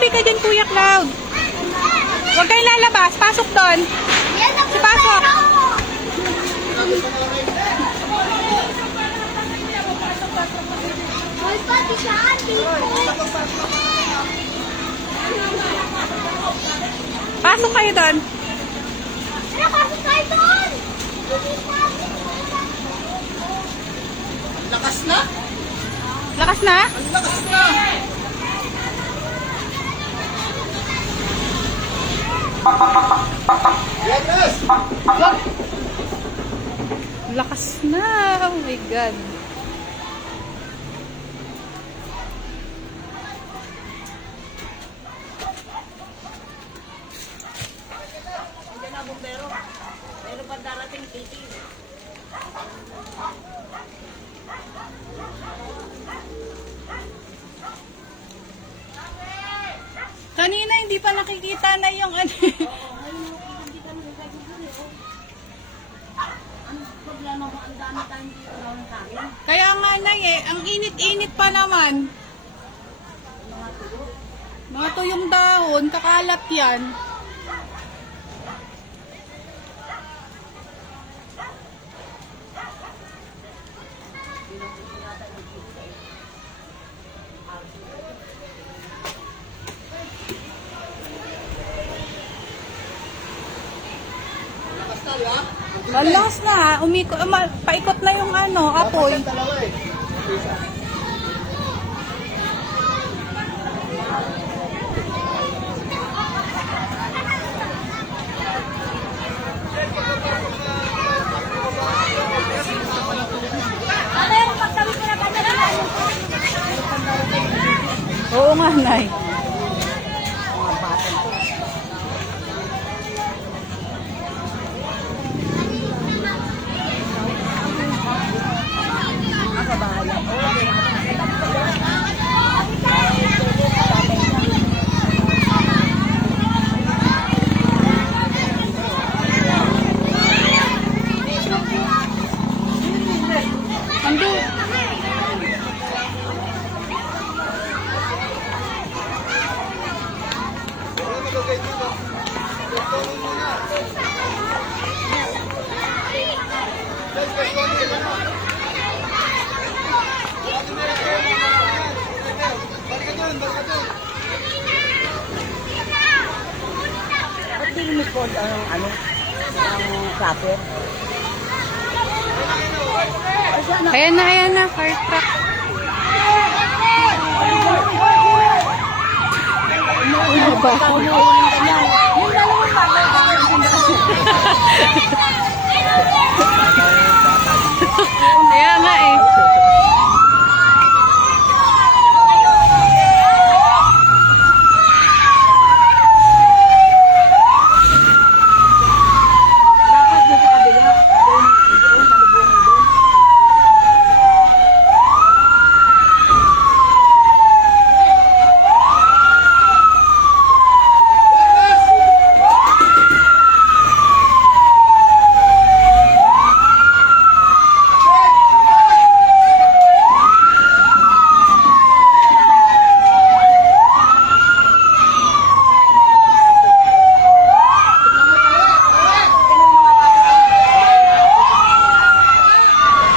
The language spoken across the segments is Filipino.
Tumambay ka dyan, Kuya Cloud. Huwag kayong lalabas. Pasok doon. Pasok. Pasok kayo doon. Pasok kayo doon! Lakas na? Lakas na? Ang lakas na! Yes! Lakas na. Oh my God. Andiyan na bumbero. Meron pa darating titing. Kanina hindi pa nakikita na yung ano. Kaya nga na ang init-init pa naman. Mga tuyong dahon, kakalat yan. Ang lakas na ha, paikot na yung ano, apoy. Dalawa eh. Oo nga, Nay. Ando. Ba't di lumispond ang kapit? Ayan na, fire truck. Ano ba? Kaya nga eh. Dapat dito sa kabila. Doon, salubungin doon.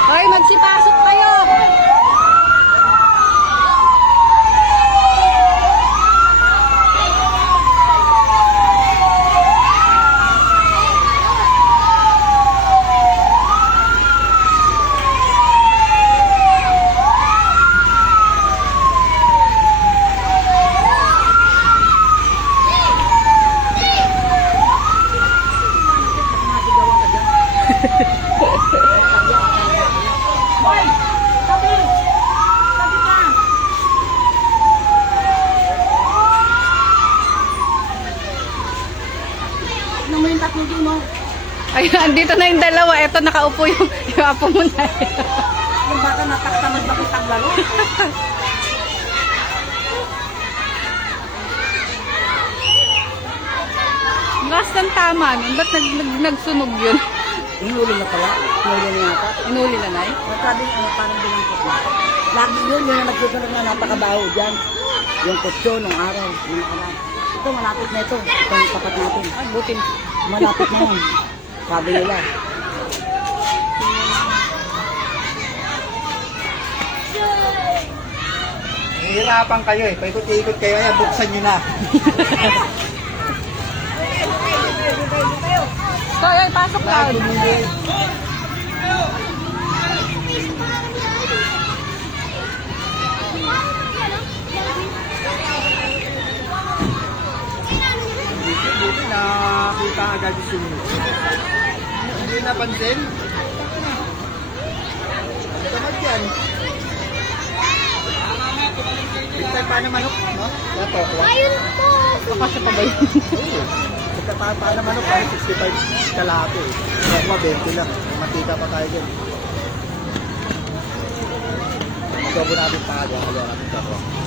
Hoy, magsipasok kayo. Ano mo yung tatlong din mo? Ayun, dito na yung dalawa. Eto, nakaupo yung apo mo na. Yung bata nataktamad bakit taglaro? Gas ng tama nun. Ba't nagsunog yun? Inuli na pala. Inuli na yata. Inuli na, Nay? Sabi parang binangkot na. Lagi yun, yun ang nagsusunod na napakabaho dyan. yung kutso nung araw. Yung nakaraan. Ito, malapit na ito. Ito yung tapat natin. Ay, butin. Malapit na yan. Sabi nila. Hihirapan kayo eh. Paikot-ikot kayo. Ayan, buksan nyo na. So, ay, pasok Cloud. Buti nakita agad yung sumunod. Hindi napansin. Tamad yan. Bigtay pa na manok, no? Yato, Ayun po. Kakasya pa ba yun? bigtay pa na manok, parang 65 kalahati eh. Kaya 20 lang. Matika pa tayo dyan. Magkabo natin pa agad. Natin pa